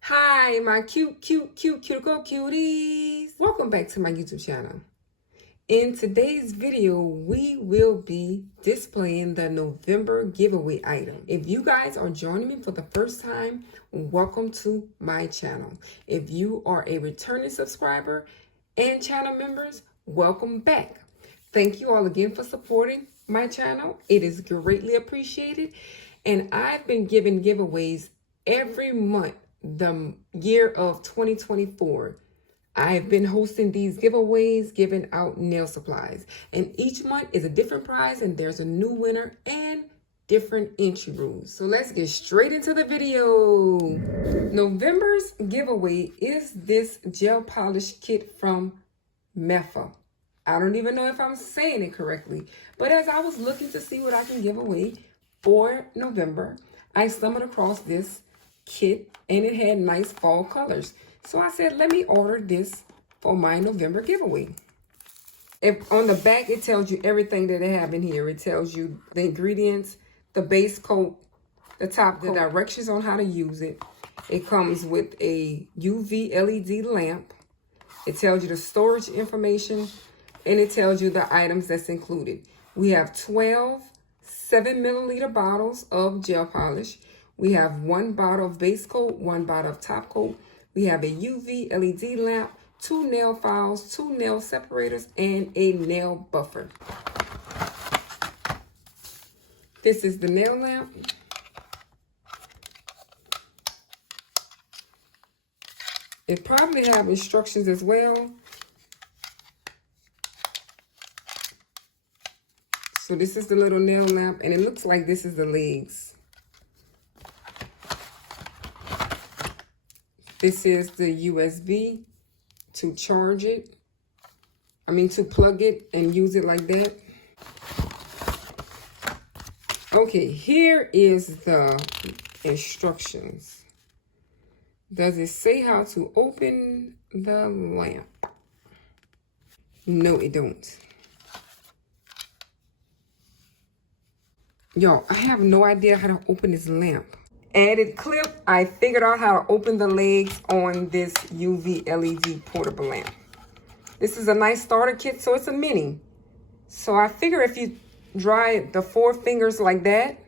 Hi, my cuticle cuties. Welcome back to my YouTube channel. In today's video, we will be displaying the November giveaway item. If you guys are joining me for the first time, welcome to my channel. If you are a returning subscriber and channel members, welcome back. Thank you all again for supporting my channel. It is greatly appreciated. And I've been giving giveaways every month the year of 2024. I've been hosting these giveaways, giving out nail supplies. And each month is a different prize and there's a new winner and different entry rules. So let's get straight into the video. November's giveaway is this gel polish kit from Mepha. I don't even know if I'm saying it correctly, but as I was looking to see what I can give away for November, I stumbled across this kit and it had nice fall colors. So I said, let me order this for my November giveaway. If on the back, it tells you everything that they have in here. It tells you the ingredients, the base coat, the top coat, the directions on how to use it. It comes with a UV LED lamp. It tells you the storage information, and it tells you the items that's included. We have 12 7-milliliter bottles of gel polish. We have 1 bottle of base coat, 1 bottle of top coat. We have a UV LED lamp, 2 nail files, 2 nail separators, and a nail buffer. This is the nail lamp. It probably have instructions as well. So this is the little nail lamp, and it looks like this is the legs. This is the USB to charge it. To plug it and use it like that. Okay, here is the instructions. Does it say how to open the lamp? No, it don't. Y'all, I have no idea how to open this lamp. Added clip, I figured out how to open the legs on this UV LED portable lamp. This is a nice starter kit, so it's a mini. So I figure if you dry the 4 fingers like that,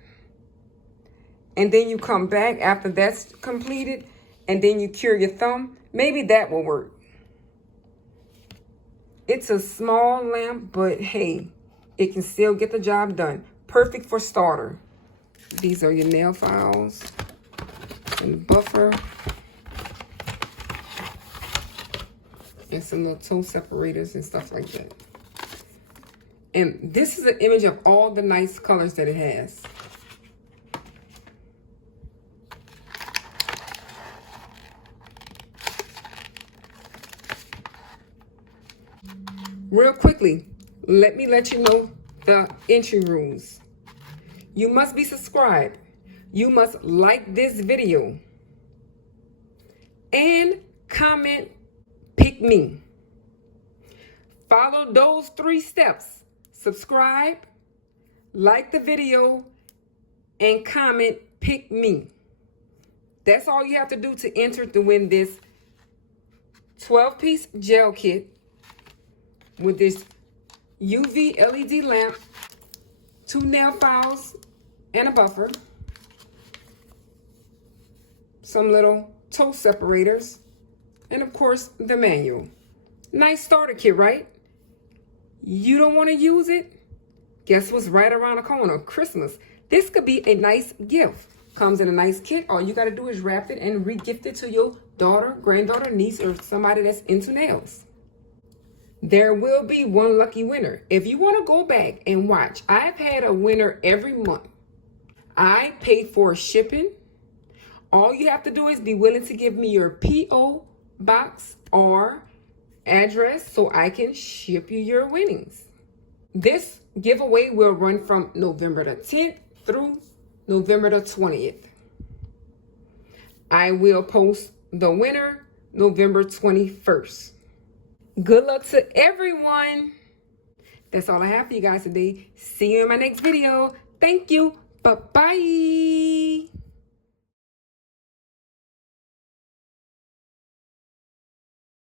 and then you come back after that's completed, and then you cure your thumb, maybe that will work. It's a small lamp, but hey, it can still get the job done. Perfect for starter. These are your nail files and buffer and some little toe separators and stuff like that. And this is an image of all the nice colors that it has. Real quickly, let me let you know the entry rules. You must be subscribed. You must like this video. And comment, pick me. Follow those 3 steps. Subscribe, like the video, and comment, pick me. That's all you have to do to enter to win this 12-piece gel kit with this UV LED lamp, 2 nail files, and a buffer, some little toe separators, and of course the manual. Nice starter kit, right? You don't want to use it? Guess what's right around the corner? Christmas. This could be a nice gift. Comes in a nice kit. All you got to do is wrap it and re-gift it to your daughter, granddaughter, niece, or somebody that's into nails. There will be one lucky winner. If you want to go back and watch, I've had a winner every month. I paid for shipping. All you have to do is be willing to give me your P.O. box or address so I can ship you your winnings. This giveaway will run from November the 10th through November the 20th. I will post the winner November 21st. Good luck to everyone. That's all I have for you guys today. See you in my next video. Thank you. Bye-bye.